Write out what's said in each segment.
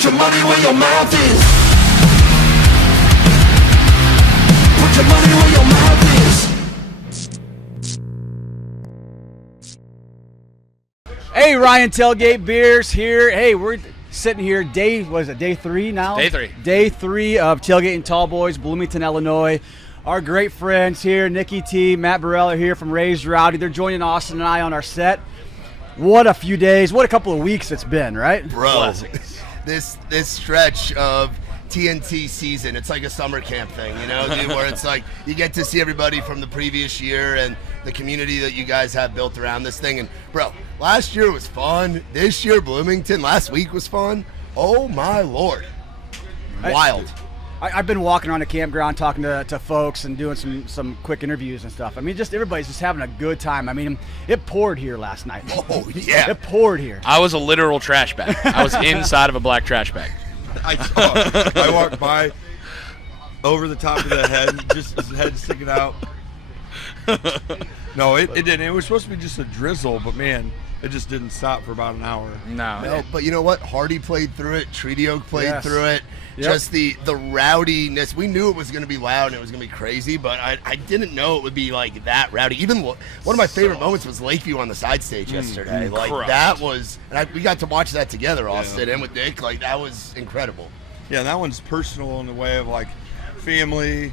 Put your money where your mouth is. Put your money where your mouth is. Hey, Ryan Tailgate Beers here. Hey, we're sitting here day 3 now? Day 3. Day 3 of Tailgate and Tall Boys, Bloomington, Illinois. Our great friends here, Nikki T, Matt Burrell are here from Rowdy. They're joining Austin and I on our set. What a few days, what a couple of weeks it's been, right? Bro, this stretch of TNT season, it's like a summer camp thing, you know, dude, where it's like you get to see everybody from the previous year and the community that you guys have built around this thing. And, bro, last year was fun. This year, Bloomington, last week was fun. Oh, my Lord. Wild. I've been walking around the campground talking to folks and doing some quick interviews and stuff. I mean, just everybody's just having a good time. I mean, it poured here last night. Oh, yeah. It poured here. I was a literal trash bag. I was inside of a black trash bag. I walked by over the top of the head, just his head sticking out. No, it didn't. It was supposed to be just a drizzle, but man, it just didn't stop for about an hour. No. But you know what? Hardy played through it. Treaty Oak played through it. Yep. Just the rowdiness. We knew it was going to be loud and it was going to be crazy, but I didn't know it would be like that rowdy. Even one of my favorite moments was Lakeview on the side stage yesterday. Like correct. that was, and we got to watch that together, Austin, and with Nick. Like that was incredible. Yeah, and that one's personal in the way of like family,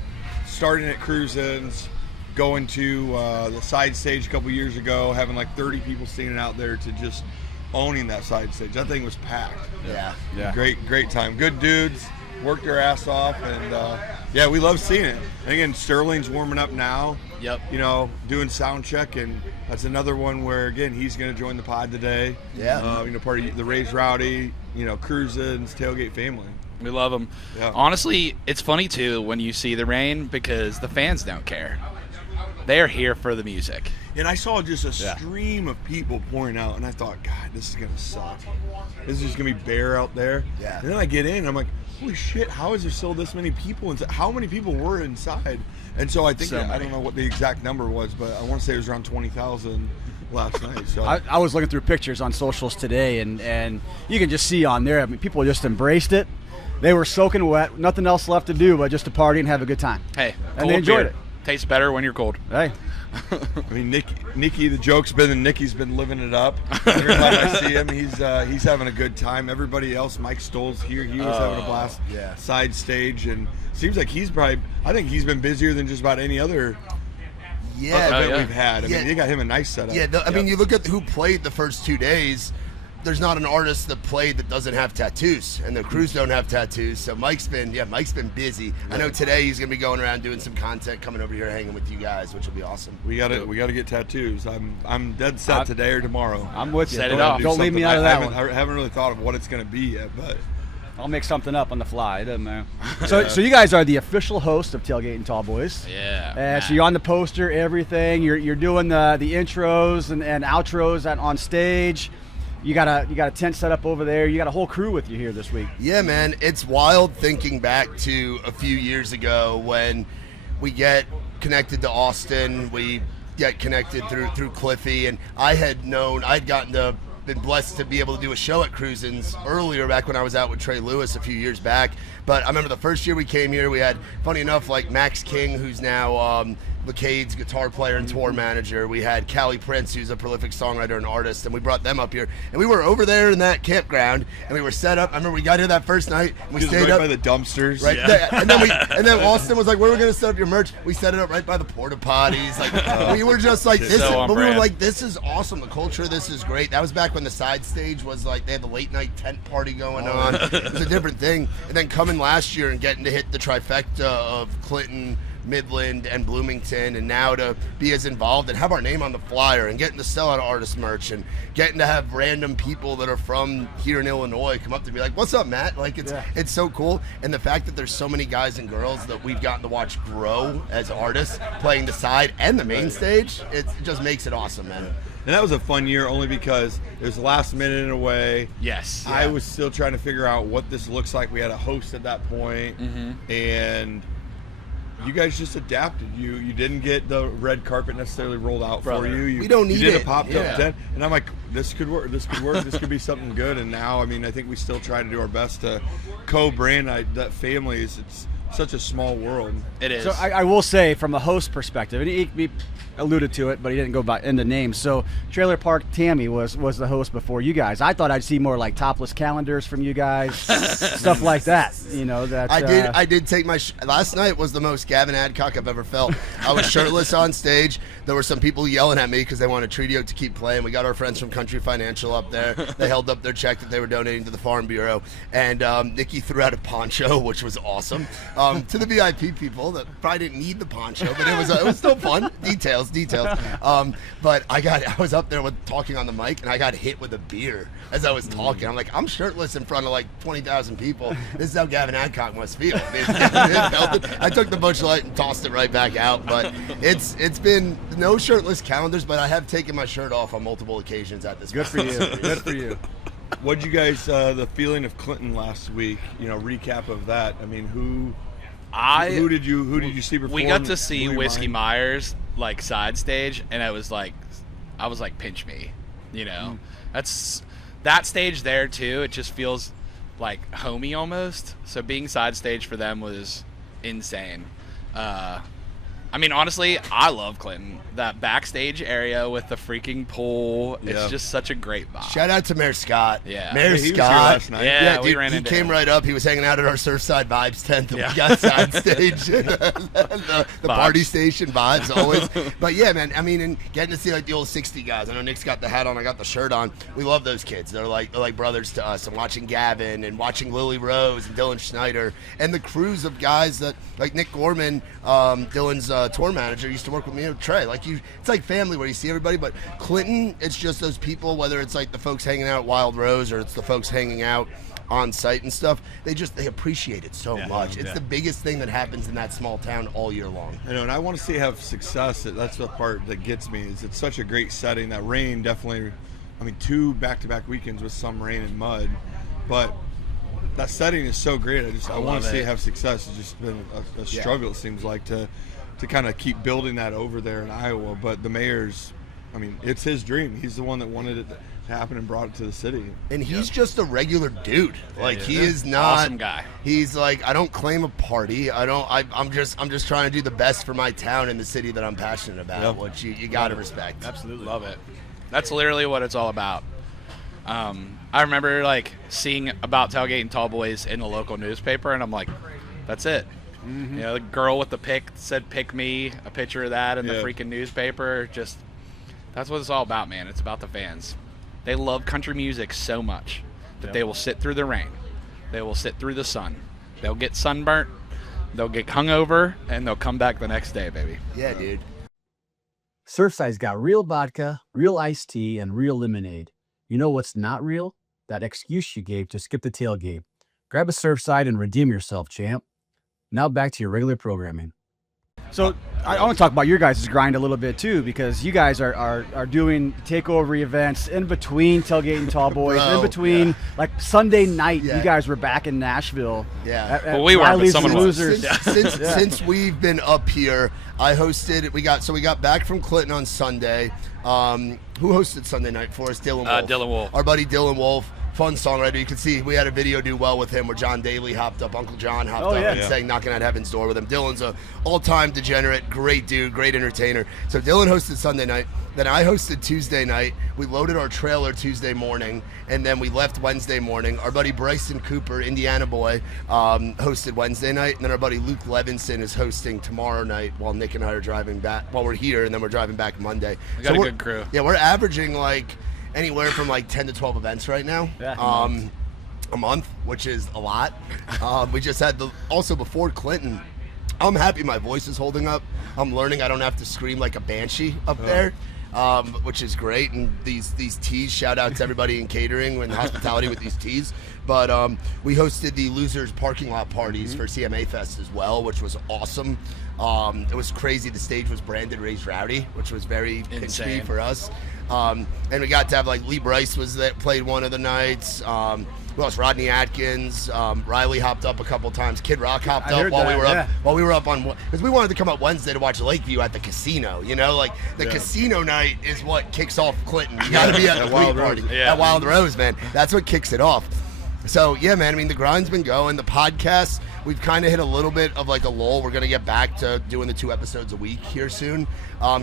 starting at cruise-ins, going to the side stage a couple years ago, having like 30 people standing out there to just owning that side stage. That thing was packed. Yeah. Great time. Good dudes, worked their ass off, and yeah, we love seeing it. And again, Sterling's warming up now. Yep. You know, doing sound check, and that's another one where again he's going to join the pod today. Yeah. You know, part of the Raised Rowdy, you know, cruise-ins, tailgate family. We love them. Yeah. Honestly, it's funny, too, when you see the rain because the fans don't care. They're here for the music. And I saw just a stream of people pouring out, and I thought, God, this is going to suck. This is just going to be bare out there. Yeah. And then I get in, and I'm like, holy shit, how is there still this many people inside? How many people were inside? And so I think, I don't know what the exact number was, but I want to say it was around 20,000 last night. So I was looking through pictures on socials today, and you can just see on there, I mean, people just embraced it. They were soaking wet, nothing else left to do but just to party and have a good time. Hey, and they enjoyed beer. it. Tastes better when you're cold. Hey. I mean, Nicky, the joke's been that Nicky's been living it up. Every time I see him, he's having a good time. Everybody else, Mike Stoll's here. He was having a blast. Yeah. Side stage, and seems like I think he's been busier than just about any other event we've had. I mean, they got him a nice setup. Yeah, I mean, you look at who played the first 2 days. There's not an artist that played that doesn't have tattoos, and the crews don't have tattoos. So Mike's been busy. Yeah. I know today he's gonna be going around doing some content, coming over here hanging with you guys, which will be awesome. We gotta get tattoos. I'm dead set today or tomorrow. I'm with you. Set it off. Don't leave me out of that one. I haven't really thought of what it's gonna be yet, but I'll make something up on the fly. It doesn't matter. So you guys are the official host of Tailgate and Tall Boys. Yeah. So you're on the poster, everything. You're doing the intros and outros on stage. You got a tent set up over there. You got a whole crew with you here this week. Yeah, man, it's wild thinking back to a few years ago when we get connected to Austin. We get connected through Cliffy, and I'd been blessed to be able to do a show at Cruisin's earlier back when I was out with Trey Lewis a few years back. But I remember the first year we came here, we had, funny enough, like Max King, who's now McCade's guitar player and tour manager. We had Callie Prince, who's a prolific songwriter and artist, and we brought them up here. And we were over there in that campground, and we were set up. I remember we got here that first night, and we stayed right up by the dumpsters. Right, and then Austin was like, "Where are we gonna set up your merch?" We set it up right by the porta potties. Like we were just like, "This," but we were like, "This is awesome. The culture of this is great." That was back when the side stage was like they had the late night tent party going on. It was a different thing. And then coming last year and getting to hit the trifecta of Clinton, Midland, and Bloomington, and now to be as involved and have our name on the flyer and getting to sell out artist merch and getting to have random people that are from here in Illinois come up to be like, "What's up, Matt?" Like it's so cool. And the fact that there's so many guys and girls that we've gotten to watch grow as artists playing the side and the main stage, it just makes it awesome, man. And that was a fun year only because it was last minute in a way. Yes. I was still trying to figure out what this looks like. We had a host at that point, and you guys just adapted. You didn't get the red carpet necessarily rolled out for you. We don't need you did it. a popped Yeah. up tent, and I'm like, this could work. This could work. This could be something good. And now, I mean, I think we still try to do our best to co-brand that families. It's such a small world. It is. So I will say, from a host perspective, and he alluded to it, but he didn't go by into names. So Trailer Park Tammy was the host before you guys. I thought I'd see more like topless calendars from you guys, stuff like that. You know that. I did take my last night was the most Gavin Adcock I've ever felt. I was shirtless on stage. There were some people yelling at me because they wanted Treaty Oak to keep playing. We got our friends from Country Financial up there. They held up their check that they were donating to the Farm Bureau, and Nikki threw out a poncho, which was awesome. To the VIP people that probably didn't need the poncho, but it was still fun. Details. But I was up there talking on the mic, and I got hit with a beer as I was talking. I'm like, I'm shirtless in front of like 20,000 people. This is how Gavin Adcock must feel. I took the Busch Light and tossed it right back out. But it's been no shirtless calendars, but I have taken my shirt off on multiple occasions at this. Good for you. Good for you. What'd you guys? The feeling of Clinton last week. Recap of that. I mean, who did you see perform? We got to see Blew Whiskey your mind? Myers like side stage, and I was like, pinch me. That's that stage there too. It just feels like homey almost. So being side stage for them was insane. I mean, honestly, I love Clinton. That backstage area with the freaking pool, Yeah. it's just such a great vibe. Shout out to Mayor Scott. Yeah. Mayor He was here Scott. last night. Yeah, we dude, ran he into came him. right up. He was hanging out at our Surfside Vibes tent. And Yeah. We got side stage, the party station vibes always. But yeah, man. I mean, and getting to see like the old 60 guys. I know Nick's got the hat on. I got the shirt on. We love those kids. They're like brothers to us. And watching Gavin and watching Lily Rose and Dylan Schneider and the crews of guys that like Nick Gorman, Dylan's tour manager, used to work with me and Trey. It's like family where you see everybody. But Clinton, it's just those people, whether it's like the folks hanging out at Wild Rose or it's the folks hanging out on site and stuff, they appreciate it so much. It's the biggest thing that happens in that small town all year long. I know, and I want to see have success. That's the part that gets me. Is it's such a great setting. That rain definitely. I mean, 2 back-to-back weekends with some rain and mud, but that setting is so great. I want to see it have success. It's just been a struggle. It seems like to kind of keep building that over there in Iowa. But the mayor's, I mean, it's his dream. He's the one that wanted it to happen and brought it to the city. And he's just a regular dude. He is not Awesome guy. He's like, I don't claim a party. I'm just trying to do the best for my town and the city that I'm passionate about, Yep. which you got to respect. Absolutely. Love it. That's literally what it's all about. I remember seeing about Tailgating Tall Boys in the local newspaper, and I'm like, that's it. Mm-hmm. The girl with the pick said "pick me," a picture of that in the freaking newspaper. Just that's what it's all about, man. It's about the fans. They love country music so much that they will sit through the rain, they will sit through the sun, they'll get sunburnt, they'll get hungover, and they'll come back the next day, baby. Yeah, dude. Surfside's got real vodka, real iced tea, and real lemonade. You know what's not real? That excuse you gave to skip the tailgate. Grab a Surfside and redeem yourself, champ. Now back to your regular programming. So I want to talk about your guys' grind a little bit too, because you guys are doing takeover events in between Tailgating Tall Boys, Bro, in between like Sunday night. Yeah. You guys were back in Nashville. Yeah. Well, we weren't, but Riley's someone and was. Losers. Since we've been up here, I hosted. We got back from Clinton on Sunday. Who hosted Sunday night for us? Dylan Wolf. Dylan Wolf. Our buddy Dylan Wolf. Fun songwriter. You can see we had a video do well with him where John Daly hopped up, Uncle John hopped up and sang Knocking at Heaven's Door with him. Dylan's a all-time degenerate, great dude, great entertainer. So Dylan hosted Sunday night. Then I hosted Tuesday night. We loaded our trailer Tuesday morning, and then we left Wednesday morning. Our buddy Bryson Cooper, Indiana boy, hosted Wednesday night, and then our buddy Luke Levinson is hosting tomorrow night while Nick and I are driving back. While we're here, and then we're driving back Monday. We got a good crew. Yeah, we're averaging anywhere from 10 to 12 events right now. A month, which is a lot. We just had also before Clinton. I'm happy my voice is holding up. I'm learning I don't have to scream like a banshee up there, which is great. And these teas, shout out to everybody in catering and hospitality with these teas. But we hosted the Losers parking lot parties for CMA Fest as well, which was awesome. It was crazy. The stage was branded Raised Rowdy, which was very pinch me Insane. for us. And we got to have like Lee Bryce was that played one of the nights. Who else? Rodney Atkins. Riley hopped up a couple times. Kid Rock hopped up while we were up on, because we wanted to come up Wednesday to watch Lakeview at the casino. You know, like the casino night is what kicks off Clinton. You got to be at the Wild party at Wild Rose, man. That's what kicks it off. So yeah, man. I mean, the grind's been going. The podcast, we've kind of hit a little bit of like a lull. We're gonna get back to doing the 2 episodes a week here soon.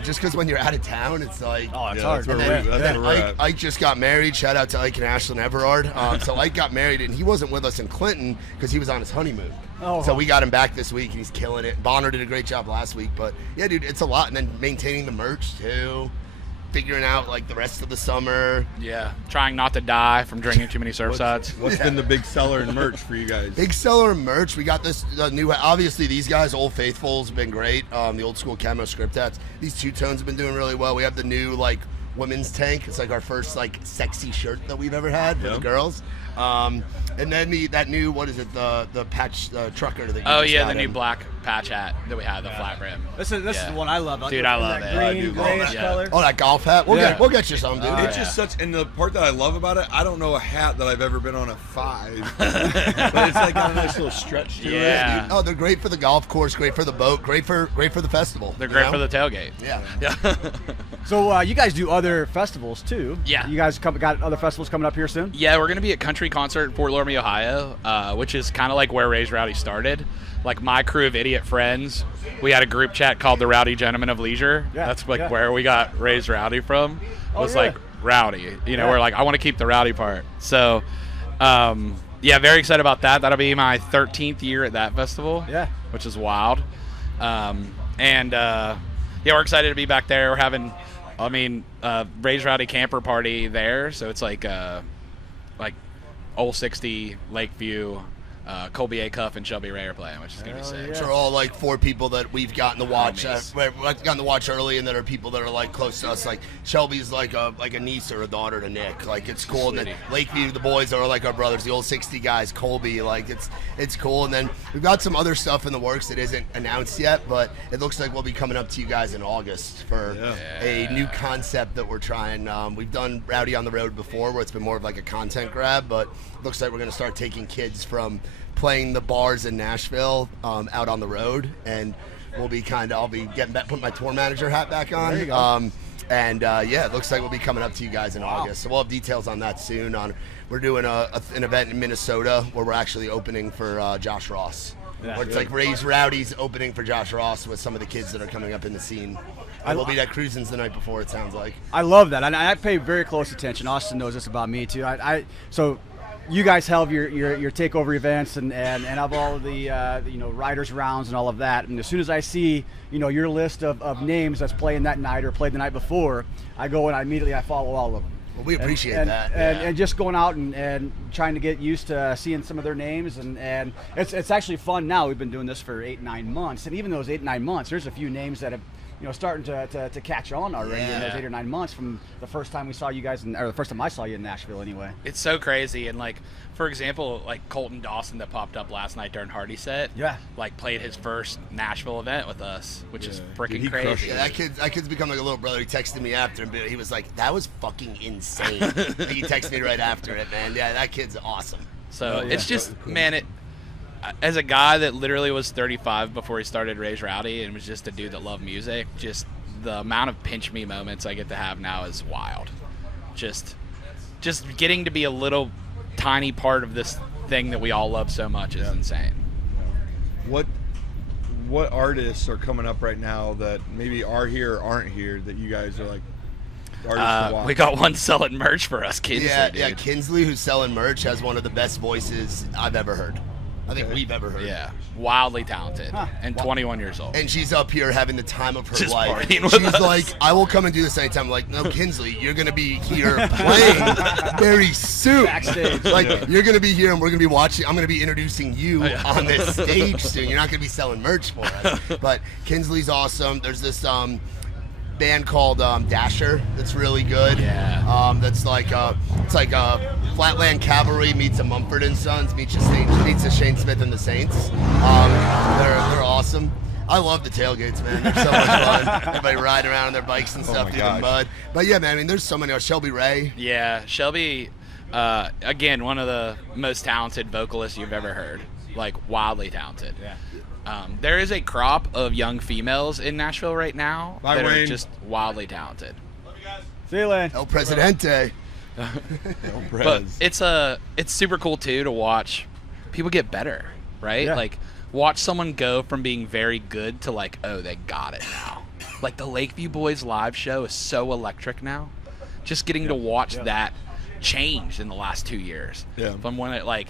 Just because when you're out of town, it's like it's hard. And then Ike just got married. Shout out to Ike and Ashlyn Everard. So Ike got married, and he wasn't with us in Clinton because he was on his honeymoon. So we got him back this week, and he's killing it. Bonner did a great job last week, but yeah, dude, it's a lot. And then maintaining the merch too. Figuring out like the rest of the summer. Yeah, trying not to die from drinking too many Surfsides. What's been the big seller in merch for you guys? Big seller in merch. We got this new. Obviously, these guys, Old Faithfuls, have been great. The old school camo script hats. These two-tones have been doing really well. We have the new like women's tank. It's like our first like sexy shirt that we've ever had for the girls. And then that new, what is it, the patch trucker that you the got new in. black patch hat that we have, the flat brim. This is the one I love. Dude, I love that it. green, grayish color. Oh, that golf hat. We'll get you some, dude. It's just such, and the part that I love about it, I don't know a hat that I've ever been on a 5, but it's like got a nice little stretch to it. Oh, they're great for the golf course, great for the boat, great for the festival. They're great for the tailgate. Yeah. So you guys do other festivals too? Yeah. You guys got other festivals coming up here soon? Yeah, we're going to be at Country Concert in Fort Laramie, Ohio, which is kind of like where Raised Rowdy started. Like my crew of idiot friends, we had a group chat called the Rowdy Gentlemen of Leisure. Yeah, That's like where we got Raised Rowdy from. Was really? like rowdy. You know, we're like, I want to keep the rowdy part. So, yeah, very excited about that. That'll be my 13th year at that festival. Yeah. Which is wild. Yeah, we're excited to be back there. We're having, Raised Rowdy camper party there. So it's like Old 60, Lakeview, Colby A. Cuff, and Shelby Ray are playing, which is going to be sick. Which are all like 4 people that we've gotten to watch. Homies. We've gotten to watch early, and that are people that are like close to us. Like Shelby's like a niece or a daughter to Nick. Like it's cool. And then Lakeview, the boys are like our brothers. The Old 60 guys, Colby. Like it's cool. And then we've got some other stuff in the works that isn't announced yet, but it looks like we'll be coming up to you guys in August for a new concept that we're trying. We've done Rowdy on the Road before, where it's been more of like a content grab, but it looks like we're going to start taking kids from playing the bars in Nashville out on the road, and I'll be getting back, putting my tour manager hat back on. There you go. It looks like we'll be coming up to you guys in August, so we'll have details on that soon. We're doing an event in Minnesota where we're actually opening for Josh Ross. Yeah, where it's like Raised Rowdy's opening for Josh Ross with some of the kids that are coming up in the scene. We'll be at Cruisins the night before, it sounds like. I love that, and I pay very close attention. Austin knows this about me too. So you guys have your takeover events and have all of the riders rounds and all of that. And as soon as I see your list of names that's playing that night or played the night before, I go and I follow all of them. Well, we appreciate that. And just going out and trying to get used to seeing some of their names, and it's actually fun now. We've been doing this for 8-9 months, and even those 8-9 months, there's a few names that have starting to catch on already in those 8 or 9 months from the first time we saw you guys, or the first time I saw you in Nashville anyway. It's so crazy. And like, for example, like Colton Dawson that popped up last night during Hardy set, like played his first Nashville event with us, which is freaking crazy. Yeah, that kid's become like a little brother. He texted me after, and he was like, that was fucking insane. He texted me right after it, man. Yeah, that kid's awesome. So it's just, man, as a guy that literally was 35 before he started Raised Rowdy and was just a dude that loved music, just the amount of pinch me moments I get to have now is wild. Just getting to be a little tiny part of this thing that we all love so much is insane. What artists are coming up right now that maybe are here or aren't here that you guys are like artists to watch? We got one selling merch for us, Kinsley. Yeah, Kinsley, who's selling merch, has one of the best voices I've ever heard. I think we've ever heard. Yeah, wildly talented, and 21 years old. And she's up here having the time of her Just life. partying with She's us. like, I will come and do this anytime. I'm like, no, Kinsley, you're going to be here playing very soon. Backstage. Like, you're going to be here, and we're going to be watching. I'm going to be introducing you on this stage soon. You're not going to be selling merch for us. But Kinsley's awesome. There's this band called Dasher that's really good. Yeah. That's like it's like a Flatland Cavalry meets a Mumford and Sons meets a Shane Smith and the Saints. They're awesome. I love the tailgates, man. They're so much fun. Everybody riding around on their bikes and stuff through the mud. But yeah, man, I mean, there's so many. Shelby Ray. Yeah, Shelby, again, one of the most talented vocalists you've ever heard. Like, wildly talented. Yeah. There is a crop of young females in Nashville right now that Wayne. are just wildly talented. See you, Lane. El Presidente. But it's super cool too to watch people get better, right? Yeah. Like watch someone go from being very good to like, oh, they got it now. Like the Lakeview Boys live show is so electric now. Just getting to watch that change in the last 2 years. Yeah. From when it like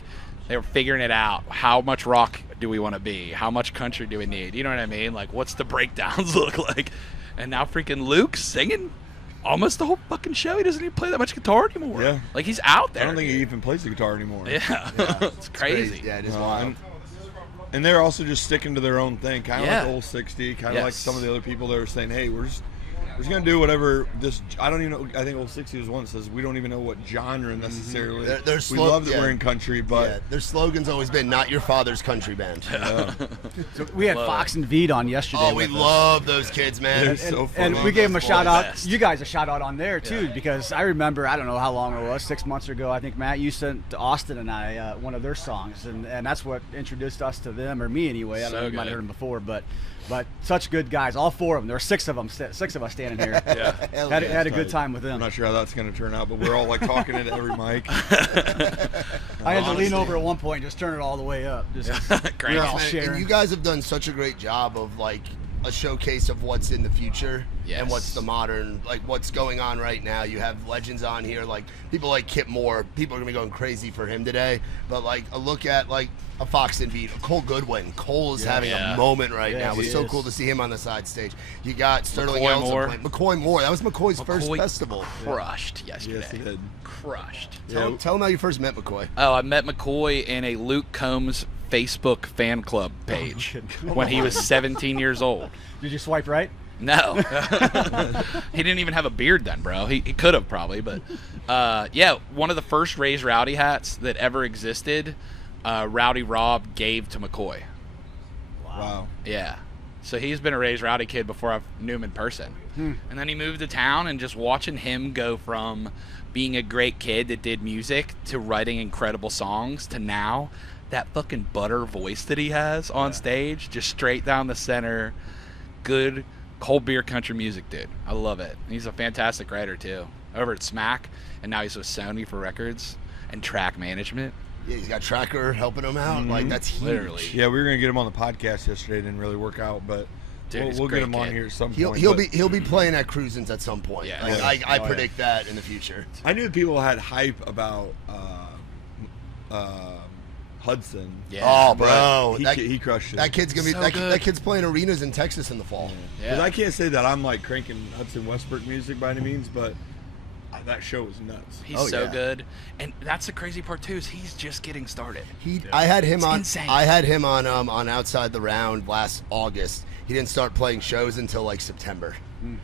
they were figuring it out. How much rock do we want to be? How much country do we need? You know what I mean? Like what's the breakdowns look like? And now freaking Luke's singing almost the whole fucking show. He doesn't even play that much guitar anymore. Yeah. Like he's out there. I don't think he even plays the guitar anymore. Yeah. It's crazy. Yeah, it is wild. And they're also just sticking to their own thing, kind of Yeah. like Old 60, kind of like Yes. some of the other people that are saying, hey, we're just going to do whatever this, I don't even know, I think Old 60 was one that says, we don't even know what genre necessarily. Their We love that yeah. we're in country, but Yeah, their slogan's always been "Not your father's country band." So we had Love Fox and Veed on yesterday. Oh, we with us. love those kids, man. They're so funny. And we gave them a shout out. best. You guys a shout out on there too, because I remember, I don't know how long it was, 6 months ago. I think Matt, you sent to Austin and I one of their songs, and that's what introduced us to them, or me anyway. I don't So know, you might have good. heard them before, but such good guys, all four of them. There were six of them, six of us standing here. Yeah. Hell had, yeah. had a good Right. time with I'm them. not sure how that's going to turn out, but we're all like talking into every mic. I had to lean Honestly. over at one point, and just turn it all the way up. Just, Great. we're all And sharing. you guys have done such a great job of like a showcase of what's in the future Yes. and what's the modern, like what's going on right now. You have legends on here, like people like Kip Moore. People are gonna be going crazy for him today. But like a look at like a Fox and Beat, a Cole Goodwin. Cole is having Yeah. a moment right Yes, now. It was he so is. cool to see him on the side stage. You got Sterling McCoy Elson Moore. playing. McCoy Moore. That was McCoy's first McCoy festival. Crushed yesterday. Yes, he did. Crushed. Tell him how you first met McCoy. Oh, I met McCoy in a Luke Combs Facebook fan club page when he was 17 years old. Did you swipe right? No. He didn't even have a beard then, bro. He could have probably, but yeah, one of the first Raised Rowdy hats that ever existed, Rowdy Rob gave to McCoy. Wow. Yeah. So he's been a Raised Rowdy kid before I knew him in person. And then he moved to town, and just watching him go from being a great kid that did music to writing incredible songs to now that fucking butter voice that he has on stage, just straight down the center, good cold beer country music, dude. I love it. He's a fantastic writer too. Over at Smack, and now he's with Sony for records and track management. Yeah, he's got Tracker helping him out. Like that's huge. Literally. Yeah, we were going to get him on the podcast yesterday. It didn't really work out, but Dude, he's a we'll get great him on kid. here at some He'll point. he'll but be playing at Cruisins at some point. Yeah. Like, Yeah. I Oh, yeah. predict that in the future. I knew people had hype about Hudson. Yeah. Oh, but bro, he crushed it. that kid's gonna be So that, good. that kid's playing arenas in Texas in the fall. Because Yeah. I can't say that I'm like cranking Hudson Westbrook music by any means, but that show was nuts. He's Oh, so yeah. good. And that's the crazy part too, is he's just getting started. I had him It's on. insane. I had him on Outside the Round last August. He didn't start playing shows until like September.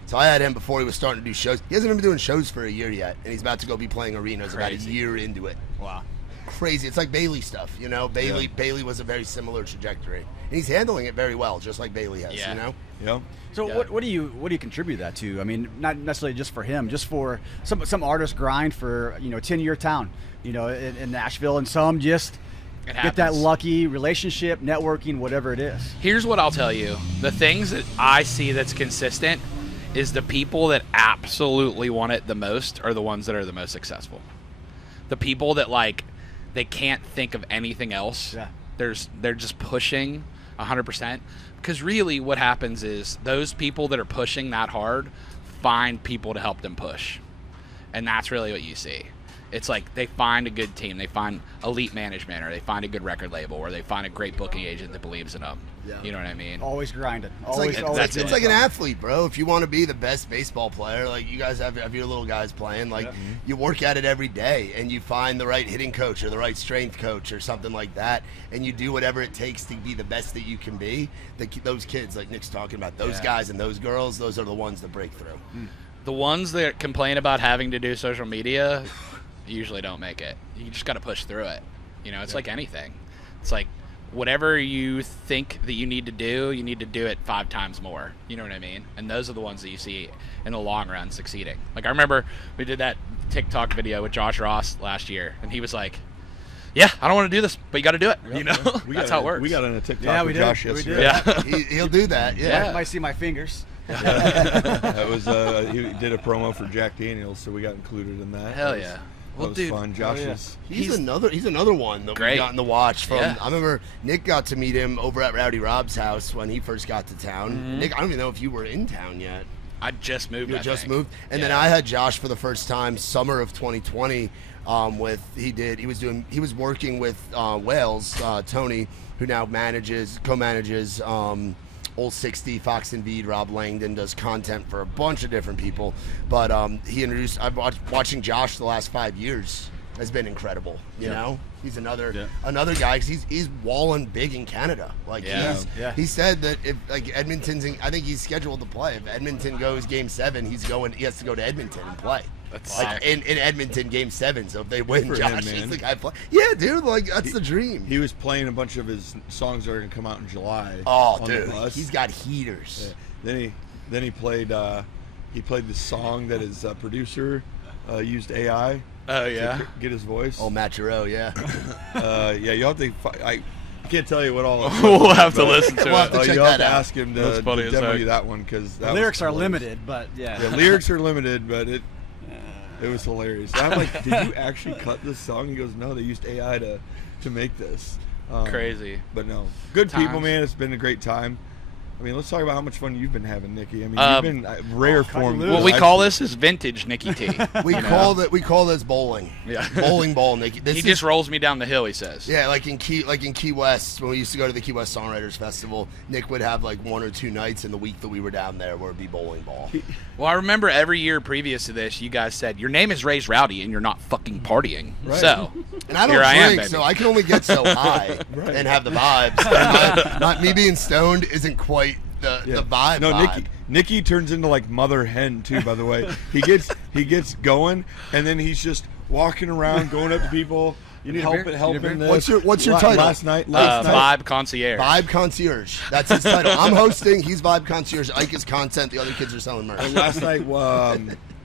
So I had him before he was starting to do shows. He hasn't even been doing shows for a year yet, and he's about to go be playing arenas about a Crazy. year into it. Wow. Crazy. It's like Bailey stuff, you know. Bailey was a very similar trajectory, and he's handling it very well, just like Bailey has. Yeah. You know. Yep. So Yeah. what do you contribute that to? I mean, not necessarily just for him, just for some artists grind for 10-year town, in Nashville, and some just It get that happens. lucky relationship, networking, whatever it is. Here's what I'll tell you. The things that I see that's consistent is the people that absolutely want it the most are the ones that are the most successful. The people that they can't think of anything else. Yeah. They're just pushing 100%. Because really what happens is those people that are pushing that hard find people to help them push. And that's really what you see. It's like they find a good team, they find elite management, or they find a good record label, or they find a great booking agent that believes in them. Yeah. You know what I mean? Always grinding. It's Always, like, always that's doing it's like an something. athlete, bro. If you want to be the best baseball player, like you guys have your little guys playing, like you work at it every day, and you find the right hitting coach or the right strength coach or something like that, and you do whatever it takes to be the best that you can be. Those kids, like Nick's talking about, those Yeah. guys and those girls, those are the ones that break through. The ones that complain about having to do social media usually don't make it. You just got to push through it. It's like anything. It's like whatever you think that you need to do it 5 times more. You know what I mean? And those are the ones that you see in the long run succeeding. Like I remember we did that TikTok video with Josh Ross last year, and he was like, "Yeah, I don't want to do this, but you got to do it." You know, that's how it works. We got on a TikTok with Josh yesterday. Yeah, he'll do that. Yeah, You might see my fingers. That was he did a promo for Jack Daniels, so we got included in that. Hell yeah. That was fun. Josh is he's another one that we've gotten to watch from. Yeah. I remember Nick got to meet him over at Rowdy Rob's house when he first got to town. Nick, I don't even know if you were in town yet. I just moved. You just moved, and then I had Josh for the first time summer of 2020. He was working with Wales, Tony, who now co-manages Old 60, Fox and Veed, Rob Langdon, does content for a bunch of different people. But I've watching Josh the last 5 years has been incredible. You know, he's another guy because he's walling big in Canada. Like he said that if like Edmonton's, I think he's scheduled to play. If Edmonton goes Game 7, he has to go to Edmonton and play. That's like in Edmonton Game 7. So if they win, for Josh him, is the guy play. Yeah, dude, like that's the dream. He was playing a bunch of his songs that are gonna come out in July. Oh, on dude, the bus. he's got heaters. Yeah. Then he played the song that his producer used AI. Oh yeah. To get his voice. Oh, Matt Giroux, yeah. You have to. I can't tell you what all. We'll have to listen to We'll have it. to check you'll have that to out. ask him to, That's funny to as demo heck. you that one because The lyrics are limited, but Yeah, lyrics are limited, but it was hilarious. And I'm like, did you actually cut this song? He goes, no, they used AI to make this. Crazy. But no, good people, Times. man. It's been a great time. I mean, let's talk about how much fun you've been having, Nikki. I mean, you've been rare form. What we call this is vintage Nicky T. We call this bowling. Yeah. Bowling ball, Nicky. He just rolls me down the hill, he says. Yeah, like in Key West, when we used to go to the Key West Songwriters Festival, Nick would have like 1 or 2 nights in the week that we were down there where it'd be bowling ball. Well, I remember every year previous to this, you guys said, your name is Ray's Rowdy and you're not fucking partying. Right. So, And I here don't I am, drink, baby. so I can only get so high and have the vibes. And me being stoned isn't quite the vibe. No, vibe. Nicky turns into like mother hen too. By the way, he gets going, and then he's just walking around, going up to people, helping. What's your title? Last night, Vibe Concierge. Vibe Concierge. That's his title. I'm hosting. He's Vibe Concierge. Ike is content. The other kids are selling merch. And last night,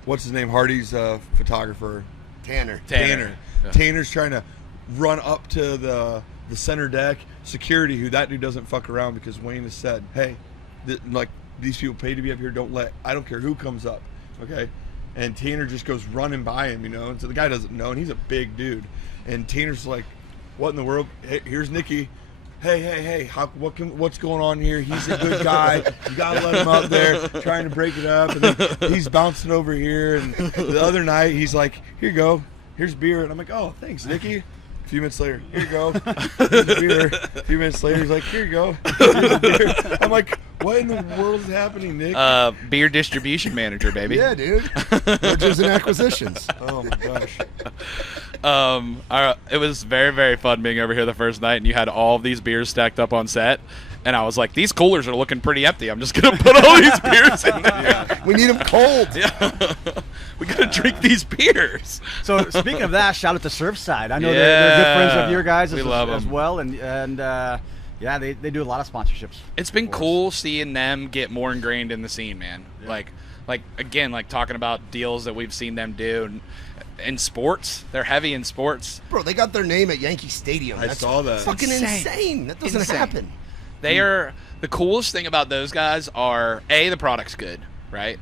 what's his name? Hardy's photographer, Tanner. Yeah. Tanner's trying to run up to the center deck. Security, who that dude doesn't fuck around because Wayne has said, hey, these people pay to be up here. I don't care who comes up, okay? And Tanner just goes running by him, and so the guy doesn't know, and he's a big dude. And Tanner's like, what in the world? Hey, here's Nicky. Hey, what's going on here? He's a good guy. You gotta let him up there, trying to break it up, and then he's bouncing over here. And the other night, he's like, here you go, here's beer, and I'm like, oh, thanks, Nicky. A few minutes later, here you go. Here's a beer. A few minutes later, he's like, here you go. Here's a beer. I'm like, what in the world is happening, Nick? Beer distribution manager, baby. Yeah, dude. Mergers and acquisitions. Oh my gosh. It was very, very fun being over here the first night, and you had all of these beers stacked up on set. And I was like, these coolers are looking pretty empty. I'm just going to put all these beers in there. We need them cold. Yeah. We got to drink these beers. So speaking of that, shout out to Surfside. I know they're good friends of your guys We love as them. well, and they do a lot of sponsorships. It's been cool seeing them get more ingrained in the scene, man. Yeah. Like talking about deals that we've seen them do in sports. They're heavy in sports. Bro, they got their name at Yankee Stadium. I saw that. Fucking insane. That doesn't happen. They are the coolest thing about those guys are the product's good, right?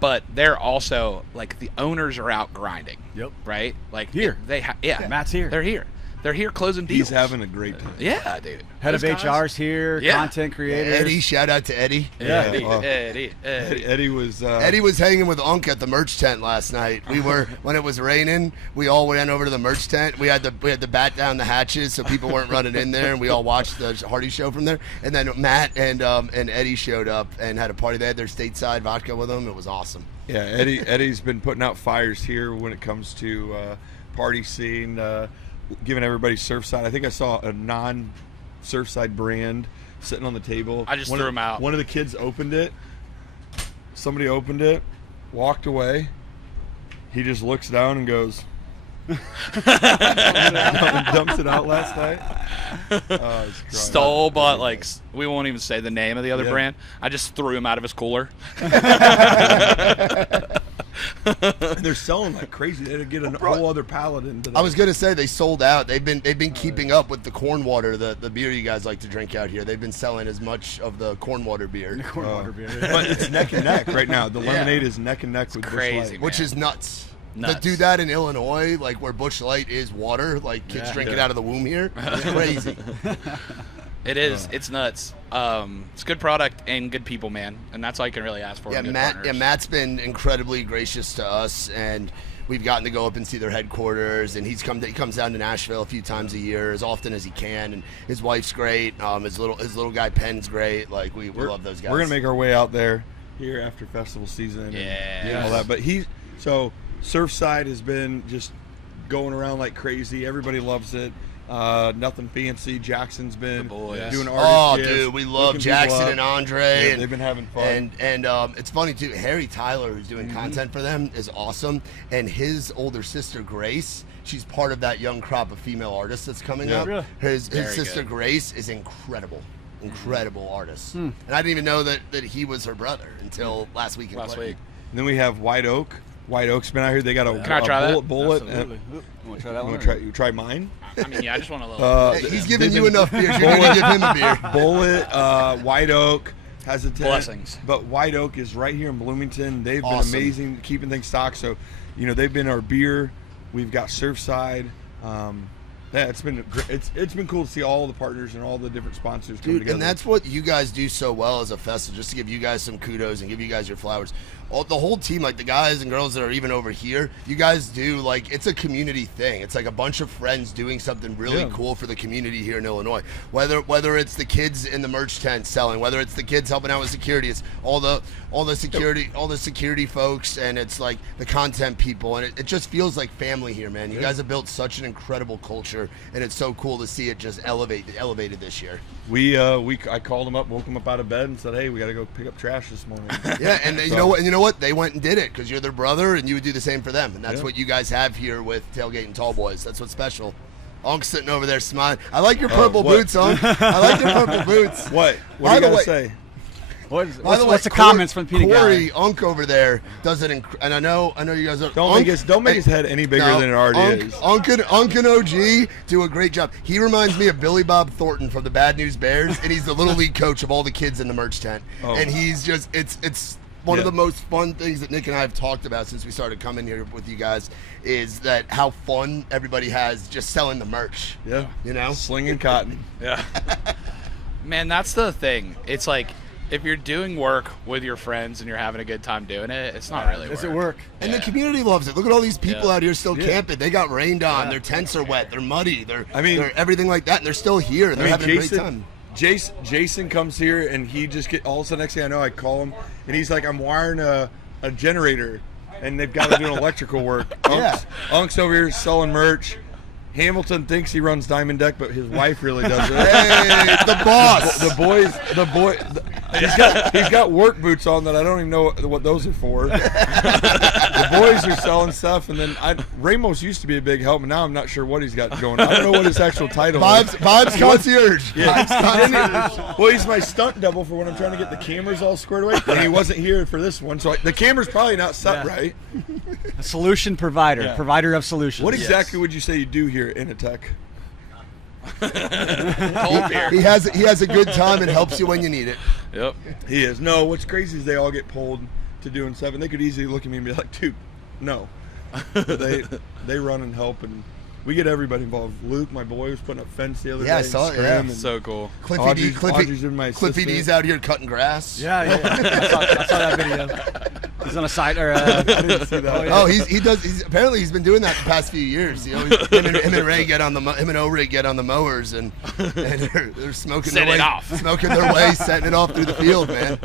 But they're also like the owners are out grinding. Yep. Right? Like Here. Matt's here. They're here. They're here closing deals. He's having a great time. Yeah, dude. Head of Those guys- HR's here, Yeah. content creators. Eddie, shout out to Eddie. Yeah. Eddie. Was Eddie was hanging with Unc at the merch tent last night. We were when it was raining. We all went over to the merch tent. We had to bat down the hatches so people weren't running in there, and we all watched the Hardy show from there. And then Matt and Eddie showed up and had a party. They had their stateside vodka with them. It was awesome. Yeah, Eddie's been putting out fires here when it comes to party scene, giving everybody Surfside. I think I saw a non-Surfside brand sitting on the table. I just threw them out. One of the kids opened it. Somebody opened it, walked away. He just looks down and goes, Dumps it out last night. Stole, but like we won't even say the name of the other brand. I just threw him out of his cooler. They're selling like crazy. They'd get a whole other pallet into that. I was gonna say they sold out. They've been keeping up with the corn water, the beer you guys like to drink out here. They've been selling as much of the corn water beer. But it's neck and neck right now. The lemonade is neck and neck with crazy, Busch Light. Which is nuts. Nuts. To do that in Illinois, like where Busch Light is water, like kids drink it out of the womb here, it's crazy. It is. It's nuts. It's good product and good people, man, and that's all you can really ask for. Yeah, in good Matt. partners. Yeah, Matt's been incredibly gracious to us, and we've gotten to go up and see their headquarters. And he comes down to Nashville a few times a year, as often as he can. And his wife's great. His little guy Penn's great. Like we love those guys. We're gonna make our way out there here after festival season. And all that. But Surfside has been just going around like crazy. Everybody loves it. Nothing fancy. Jackson's been doing art. Dude, we love Jackson and Andre. Yeah, they've been having fun. And it's funny too. Harry Tyler, who's doing content for them, is awesome. And his older sister Grace, she's part of that young crop of female artists that's coming up. Really? His Very sister good. Grace is incredible artist. And I didn't even know that he was her brother until last week. Last week. And then we have White Oak. White Oak's been out here. They got a, Can I try that? bullet. Absolutely. You want to try that You one? want to try mine? I mean, yeah, I just want a little. Hey, he's giving you enough beers. You're going to give him a beer. Bullet, White Oak has a tent. Blessings. But White Oak is right here in Bloomington. They've been Awesome. amazing keeping things stocked. So, they've been our beer. We've got Surfside. Yeah, it's been cool to see all the partners and all the different sponsors come together. And that's what you guys do so well as a festival. Just to give you guys some kudos and give you guys your flowers. The whole team, like the guys and girls that are even over here, you guys do, like, it's a community thing. It's like a bunch of friends doing something really cool for the community here in Illinois. Whether it's the kids in the merch tent selling, whether it's the kids helping out with security, it's all the security folks, and it's like the content people, and it just feels like family here, man. You guys have built such an incredible culture, and it's so cool to see it just elevated this year. I called them up, woke them up out of bed, and said, "Hey, we got to go pick up trash this morning." Yeah, and you know what? And you know what? They went and did it because you're their brother, and you would do the same for them. And that's what you guys have here with Tailgate and Tall Boys. That's what's special. Unk's sitting over there smiling. I like your purple boots, Unk. I like your purple boots. What do By you the got way- to say? What's the comments from the Peanut Corey, guy? Unk over there does it, and I know you guys are. Don't make his head any bigger than it already is. Unk and OG do a great job. He reminds me of Billy Bob Thornton from the Bad News Bears, and he's the little league coach of all the kids in the merch tent. Oh. And he's just it's one of the most fun things that Nick and I have talked about since we started coming here with you guys is that how fun everybody has just selling the merch. Yeah, slinging cotton. Yeah. Man, that's the thing. It's like if you're doing work with your friends and you're having a good time doing it, it's not really Does work. it work? And the community loves it. Look at all these people out here still Yeah. camping. They got rained on. Their tents are wet. They're muddy. They're everything like that, and they're still here. And they're having a great time. Jason comes here and he just all of a sudden, next thing I know, I call him and he's like, "I'm wiring a generator," and they've got to do electrical work. Unk's over here selling merch. Hamilton thinks he runs Diamond Deck, but his wife really does it. Hey, the boss. He's got work boots on that I don't even know what those are for. The boys are selling stuff, and then Ramos used to be a big help, and now I'm not sure what he's got going on. I don't know what his actual title is. Vibes concierge. Yeah. Vibes concierge. Well, he's my stunt double for when I'm trying to get the cameras all squared away, and he wasn't here for this one, so the camera's probably not set right. A solution provider, provider of solutions. What exactly would you say you do here in a tech? Cold beer. He has a good time and helps you when you need it. Yep. He is. No, what's crazy is they all get pulled to doing stuff, and they could easily look at me and be like, "Dude, no." But they run and help, and we get everybody involved. Luke, my boy, was putting up fence the other day. Yeah, I saw it, Scrim, yeah. and So cool. Audrey's been my Cliffy assistant. D's out here cutting grass. Yeah. I saw that video. He's on a side or. I didn't see that. Oh, he's apparently he's been doing that the past few years. You know, him and Ray get on him and O-Ray get on the mowers and they're smoking Set their it way, off. smoking their way, setting it off through the field, man.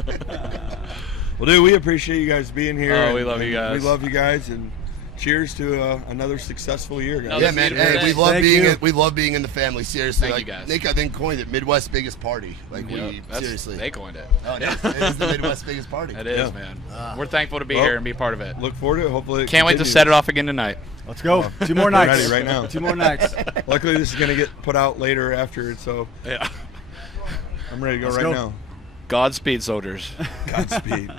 Well, dude, we appreciate you guys being here. Oh, we and love you guys. We love you guys, and cheers to another successful year, guys. Yeah, man. Hey, we love Thank being you. we love being in the family. Seriously, Thank like you guys. Nick, I think coined it Midwest biggest party. Like we seriously. They coined it. Oh, it is the Midwest biggest party. It is, Yeah. man. We're thankful to be here and be part of it. Look forward to it. Hopefully, it Can't wait to continues. set it off again tonight. Let's go. 2 more I'm nights. ready right now. 2 more nights. Luckily, this is going to get put out later after it, so Yeah. I'm ready to go Let's right go. now. Godspeed, soldiers. Godspeed.